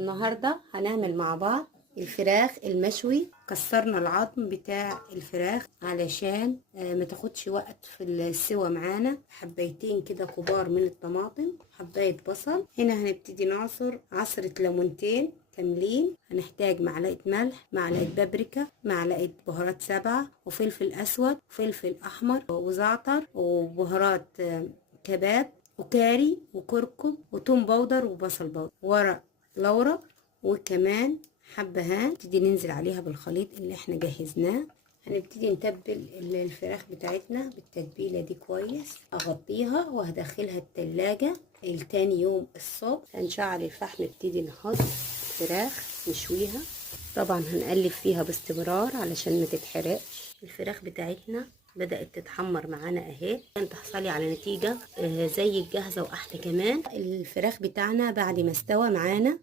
النهاردة هنعمل مع بعض الفراخ المشوي. كسرنا العظم بتاع الفراخ علشان ما تاخدش وقت في السوا معانا. حبايتين كده كبار من الطماطم، حباية بصل. هنا هنبتدي نعصر عصرة ليمونتين كاملين. هنحتاج معلقة ملح، معلقة بابريكا، معلقة بهارات سبعة، وفلفل اسود وفلفل احمر وزعتر وبهارات كباب وكاري وكركم وتوم باودر وبصل باودر، ورق لورا، وكمان حبهان. نبتدي ننزل عليها بالخليط اللي احنا جهزناه. هنبتدي نتبل الفراخ بتاعتنا بالتتبيلة دي كويس. اغطيها وهدخلها التلاجة التاني يوم الصبح. هنشعل الفحم، نبتدي نحط الفراخ نشويها. طبعا هنقلب فيها باستمرار علشان ما تتحرقش. الفراخ بتاعتنا بدأت تتحمر معانا اهي. تحصلي على نتيجة زي الجاهزة واحلى كمان. الفراخ بتاعنا بعد ما استوى معانا